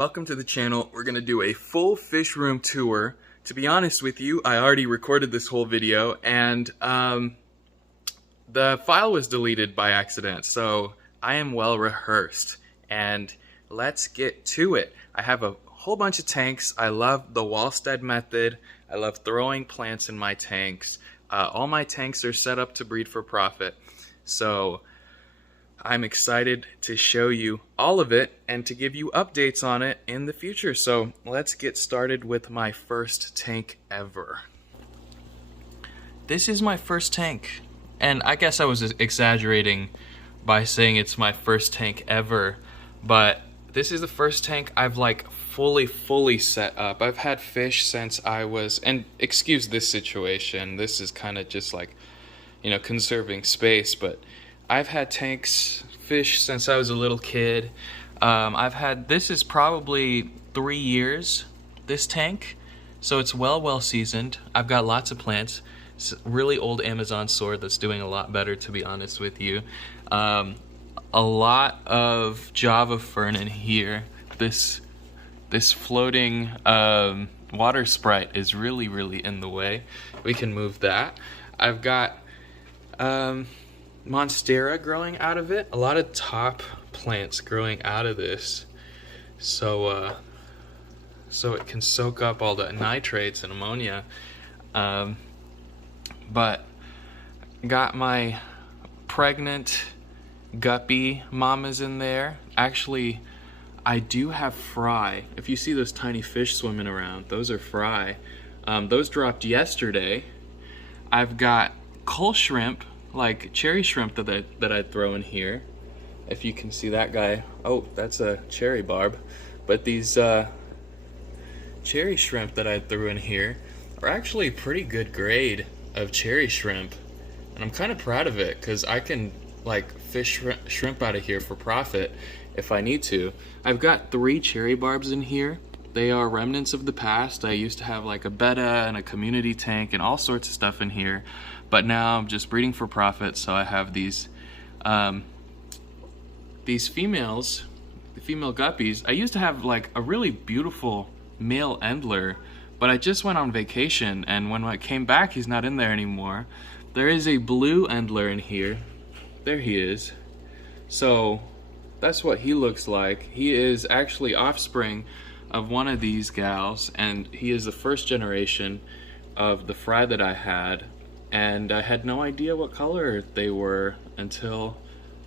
Welcome to the channel. We're going to do a full fish room tour. To be honest with you, I already recorded this whole video and the file was deleted by accident, so I am well rehearsed and let's get to it. I have a whole bunch of tanks. I love the Wallstead method. I love throwing plants in my tanks. All my tanks are set up to breed for profit, so I'm excited to show you all of it and to give you updates on it in the future. So let's get started with my first tank ever. This is my first tank, and I guess I was exaggerating by saying it's my first tank ever, but this is the first tank I've like fully set up. I've had fish since I was, and excuse this situation, this is kind of just like, you know, conserving space, but I've had fish since I was a little kid. This is probably 3 years, this tank, so it's well seasoned. I've got lots of plants. It's a really old Amazon sword that's doing a lot better, to be honest with you. A lot of Java fern in here. This floating water sprite is really in the way. We can move that. I've got Monstera growing out of it. A lot of top plants growing out of this, so it can soak up all the nitrates and ammonia. But got my pregnant guppy mamas in there. Actually, I do have fry. If you see those tiny fish swimming around, those are fry. Those dropped yesterday. I've got coal shrimp, like cherry shrimp that I'd throw in here. If you can see that guy. Oh, that's a cherry barb. But these cherry shrimp that I threw in here are actually pretty good grade of cherry shrimp. And I'm kind of proud of it because I can like fish shrimp out of here for profit if I need to. I've got 3 cherry barbs in here. They are remnants of the past. I used to have like a betta and a community tank and all sorts of stuff in here. But now I'm just breeding for profit, so I have these females, the female guppies. I used to have like a really beautiful male Endler, but I just went on vacation, and when I came back, he's not in there anymore. There is a blue Endler in here. There he is. So that's what he looks like. He is actually offspring of one of these gals, and he is the first generation of the fry that I had. And I had no idea what color they were until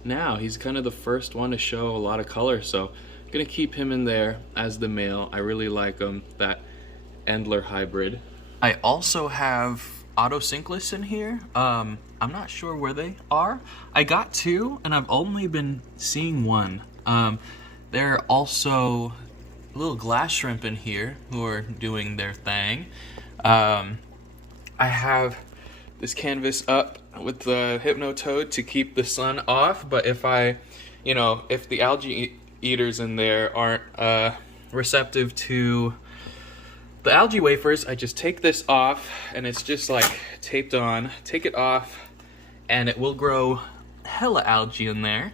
now. He's kind of the first one to show a lot of color, so I'm gonna keep him in there as the male. I really like him, that Endler hybrid. I also have Autosynclus in here. I'm not sure where they are. I got 2, and I've only been seeing 1. There are also little glass shrimp in here who are doing their thing. I have this canvas up with the Hypnotoad to keep the sun off, but if the algae eaters in there aren't receptive to the algae wafers, I just take this off, and it's just like taped on. Take it off, and it will grow hella algae in there.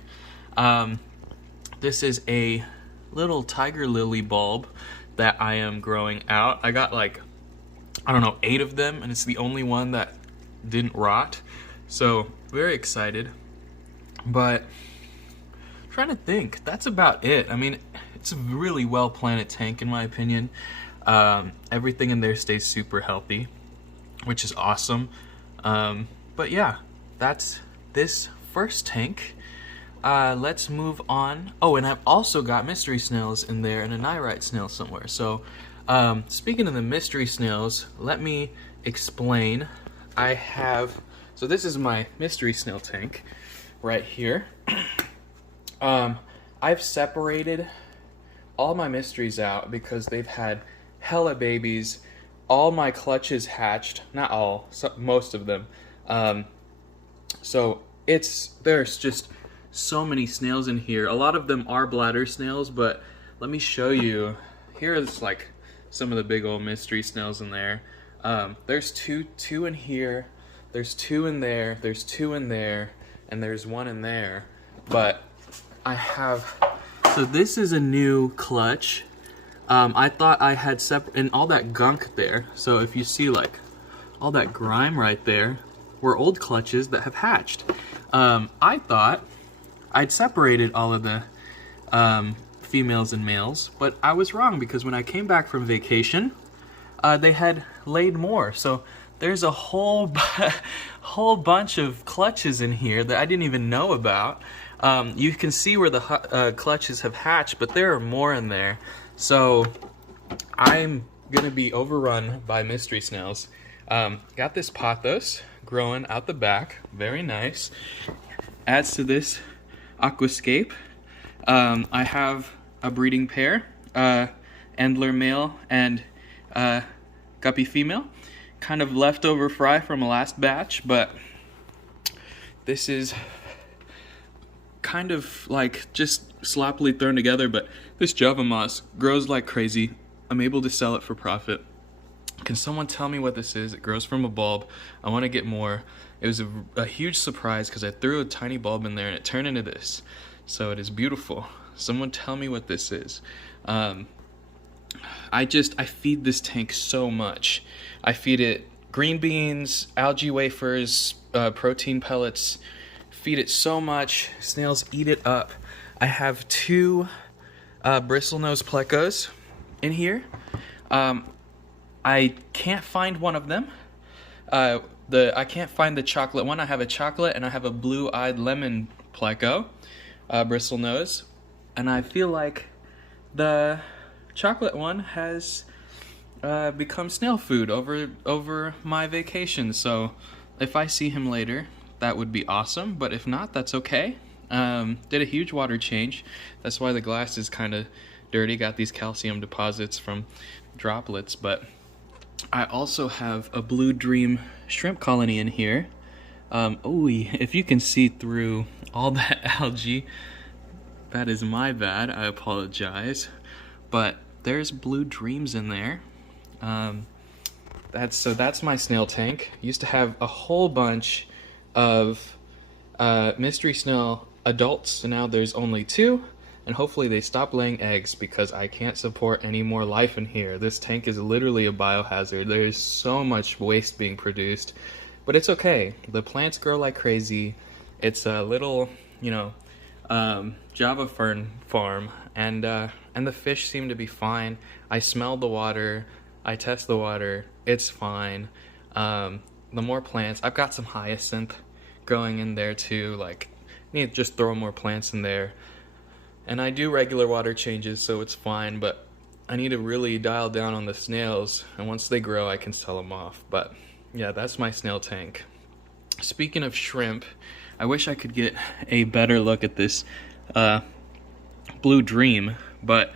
This is a little tiger lily bulb that I am growing out. I got like, I don't know, 8 of them, and it's the only one that didn't rot, so very excited. But trying to think, that's about it. I mean, it's a really well planted tank in my opinion. Everything in there stays super healthy, which is awesome. But yeah, that's this first tank. Let's move on. Oh, and I've also got mystery snails in there and a Nyrite snail somewhere. So speaking of the mystery snails, let me explain. So this is my mystery snail tank right here. I've separated all my mysteries out because they've had hella babies. All my clutches hatched, not all, most of them. So there's just so many snails in here. A lot of them are bladder snails, but let me show you. Here's like some of the big old mystery snails in there. There's two in here, there's 2 in there, there's 2 in there, and there's 1 in there. But I have, so this is a new clutch I thought I had and all that gunk there. So if you see like all that grime right there, were old clutches that have hatched. I thought I'd separated all of the females and males, but I was wrong because when I came back from vacation, they had laid more. So there's a whole whole bunch of clutches in here that I didn't even know about. You can see where the clutches have hatched, but there are more in there. So I'm gonna be overrun by mystery snails. Got this pothos growing out the back, very nice. Adds to this aquascape. I have a breeding pair, Endler male and guppy female. Kind of leftover fry from a last batch, but this is kind of like just sloppily thrown together, but this Java moss grows like crazy. I'm able to sell it for profit. Can someone tell me what this is? It grows from a bulb. I want to get more. It was a huge surprise because I threw a tiny bulb in there and it turned into this. So it is beautiful. Someone tell me what this is. I feed this tank so much. I feed it green beans, algae wafers, protein pellets. Feed it so much. Snails eat it up. I have 2 bristlenose plecos in here. I can't find one of them. I can't find the chocolate one. I have a chocolate and I have a blue-eyed lemon pleco, bristlenose, and I feel like the chocolate one has become snail food over my vacation. So if I see him later, that would be awesome. But if not, that's okay. Did a huge water change. That's why the glass is kind of dirty. Got these calcium deposits from droplets, but I also have a Blue Dream shrimp colony in here. If you can see through all that algae, that is my bad. I apologize. But there's Blue Dreams in there. That's my snail tank. Used to have a whole bunch of mystery snail adults, so now there's only 2. And hopefully they stop laying eggs because I can't support any more life in here. This tank is literally a biohazard. There's so much waste being produced, but it's okay. The plants grow like crazy. It's a little, Java fern farm, and the fish seem to be fine. I smell the water. I test the water. It's fine. The more plants, I've got some hyacinth growing in there too. Like, need to just throw more plants in there. And I do regular water changes, so it's fine, but I need to really dial down on the snails, and once they grow, I can sell them off. But yeah, that's my snail tank. Speaking of shrimp, I wish I could get a better look at this Blue Dream, but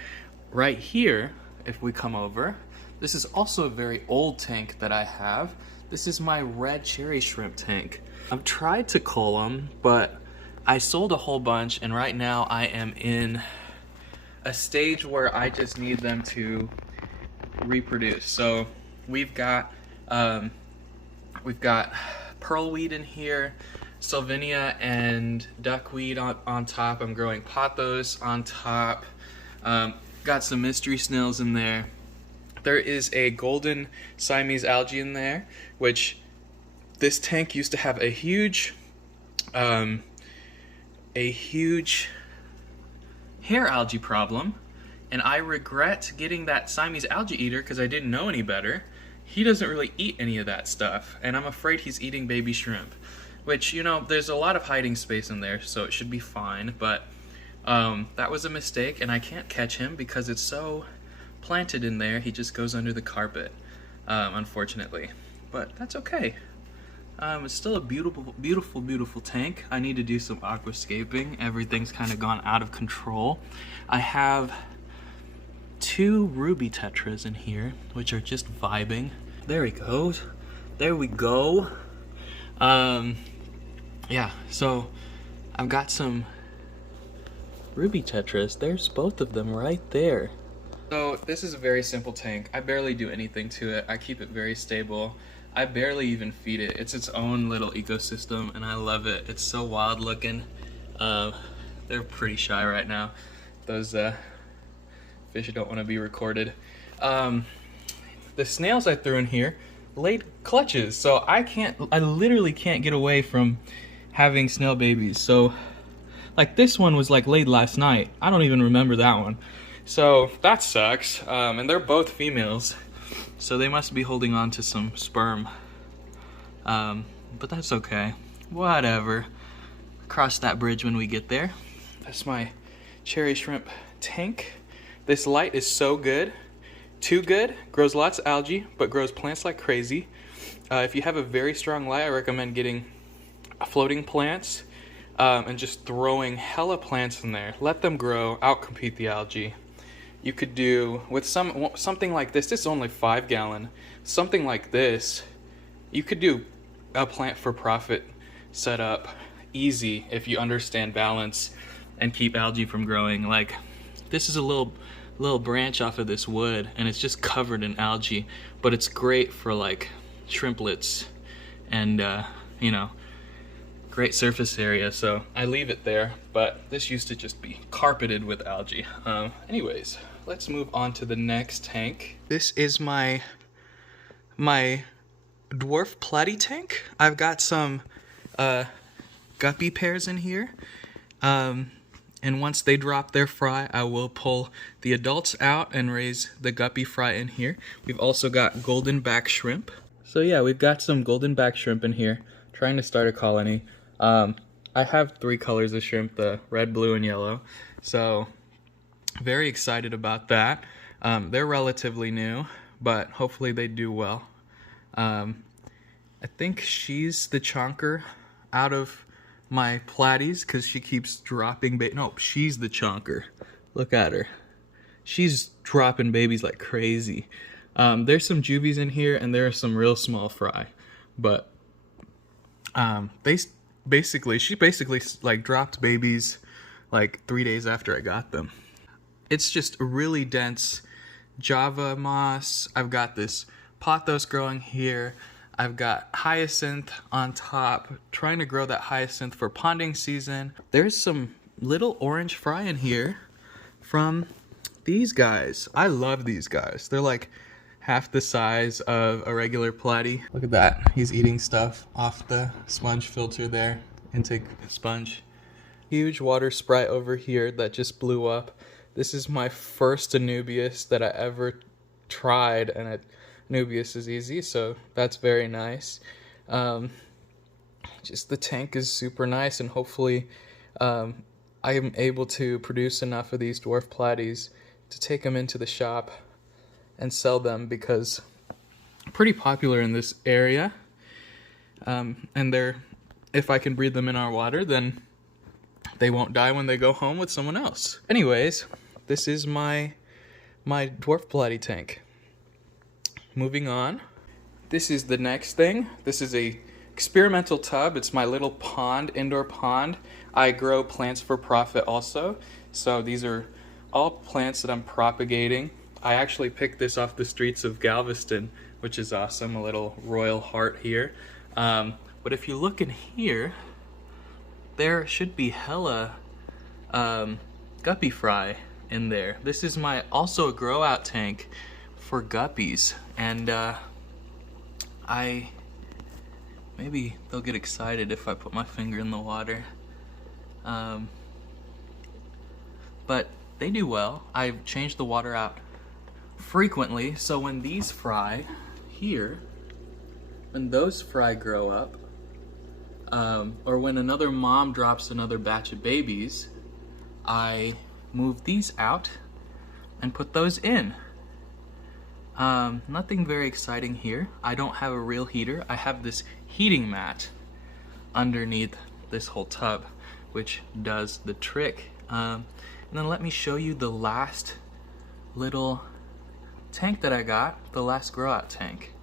right here, if we come over, this is also a very old tank that I have. This is my red cherry shrimp tank. I've tried to cull them, but I sold a whole bunch, and right now I am in a stage where I just need them to reproduce. So we've got pearlweed in here, Sylvinia and duckweed on top. I'm growing pothos on top. Got some mystery snails in there. There is a golden Siamese algae in there, which this tank used to have a huge hair algae problem, and I regret getting that Siamese algae eater because I didn't know any better. He doesn't really eat any of that stuff, and I'm afraid he's eating baby shrimp, which, there's a lot of hiding space in there, so it should be fine, but that was a mistake, and I can't catch him because it's so planted in there. He just goes under the carpet, unfortunately, but that's okay. It's still a beautiful, beautiful, beautiful tank. I need to do some aquascaping. Everything's kind of gone out of control. I have 2 ruby tetras in here, which are just vibing. There he goes. There we go. Yeah, so I've got some ruby tetras. There's both of them right there. So this is a very simple tank. I barely do anything to it. I keep it very stable. I barely even feed it. It's its own little ecosystem, and I love it. It's so wild looking. They're pretty shy right now. Those Fish don't want to be recorded. The snails I threw in here laid clutches, so I literally can't get away from having snail babies. So like this one was like laid last night. I don't even remember that one. So that sucks. And they're both females, so they must be holding on to some sperm. But that's okay. Whatever. Cross that bridge when we get there. That's my cherry shrimp tank. This light is so good. Too good. Grows lots of algae, but grows plants like crazy. If you have a very strong light, I recommend getting floating plants and just throwing hella plants in there. Let them grow, outcompete the algae. You could do, with something like this is only 5 gallon. Something like this, you could do a plant for profit setup easy if you understand balance and keep algae from growing. Like this is a little branch off of this wood and it's just covered in algae, but it's great for like shrimplets and you know, great surface area, so I leave it there. But this used to just be carpeted with algae. Anyways, let's move on to the next tank. This is my dwarf platy tank. I've got some guppy pairs in here, and once they drop their fry, I will pull the adults out and raise the guppy fry in here. We've also got golden back shrimp. So yeah, we've got some golden back shrimp in here, trying to start a colony. I have 3 colors of shrimp, the red, blue, and yellow, so very excited about that. They're relatively new, but hopefully they do well. I think she's the chonker out of my platies because she keeps dropping no, she's the chonker. Look at her. She's dropping babies like crazy. There's some juvies in here and there are some real small fry, but she basically like dropped babies like 3 days after I got them. It's just a really dense Java moss. I've got this pothos growing here. I've got hyacinth on top, trying to grow that hyacinth for ponding season. There's some little orange fry in here from these guys. I love these guys. They're like half the size of a regular platy. Look at that. He's eating stuff off the sponge filter there. Intake sponge. Huge water sprite over here that just blew up. This is my first Anubias that I ever tried, and Anubias is easy, so that's very nice. Just the tank is super nice, and hopefully I am able to produce enough of these dwarf platies to take them into the shop and sell them, because they're pretty popular in this area. And if I can breed them in our water, then they won't die when they go home with someone else. Anyways, this is my dwarf platy tank. Moving on. This is the next thing. This is a experimental tub. It's my little pond, indoor pond. I grow plants for profit also. So these are all plants that I'm propagating. I actually picked this off the streets of Galveston, which is awesome. A little royal heart here. But if you look in here, there should be hella guppy fry in there. This is also a grow out tank for guppies, and maybe they'll get excited if I put my finger in the water. But they do well. I've changed the water out frequently, so when these fry here, when those fry grow up, or when another mom drops another batch of babies, I move these out and put those in. Nothing very exciting here. I don't have a real heater. I have this heating mat underneath this whole tub, which does the trick. And then let me show you the last little tank that I got, the last grow out tank.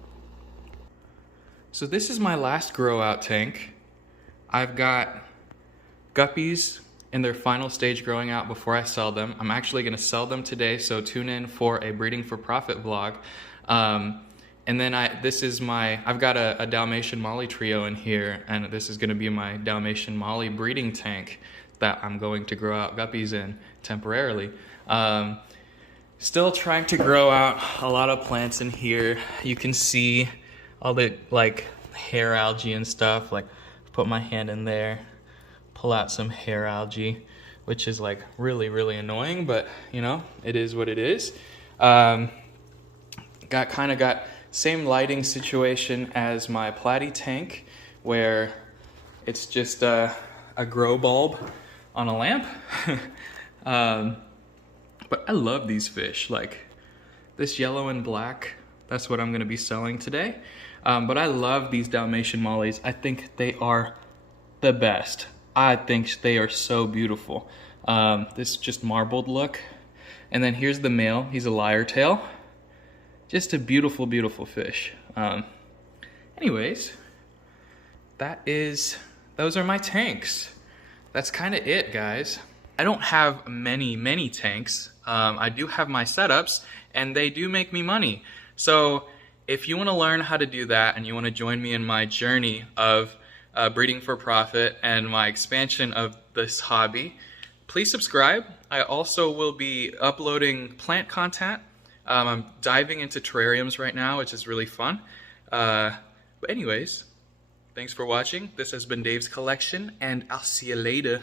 So this is my last grow out tank. I've got guppies in their final stage growing out before I sell them. I'm actually going to sell them today, so tune in for a breeding for profit vlog. And then I've got a Dalmatian Molly trio in here, and this is going to be my Dalmatian Molly breeding tank that I'm going to grow out guppies in temporarily. Still trying to grow out a lot of plants in here. You can see all the like hair algae and stuff. Like put my hand in there, pull out some hair algae, which is like really, really annoying, but you know, it is what it is. Got same lighting situation as my platy tank, where it's just a grow bulb on a lamp. But I love these fish. Like this yellow and black, that's what I'm gonna be selling today. But I love these Dalmatian mollies. I think they are the best. I think they are so beautiful. This just marbled look. And then here's the male, he's a lyre tail. Just a beautiful, beautiful fish. Anyways, those are my tanks. That's kind of it, guys. I don't have many tanks. I do have my setups, and they do make me money. So if you want to learn how to do that, and you want to join me in my journey of breeding for profit and my expansion of this hobby, please subscribe. I also will be uploading plant content. I'm diving into terrariums right now, which is really fun. But anyways, thanks for watching. This has been Dave's Collection, and I'll see you later.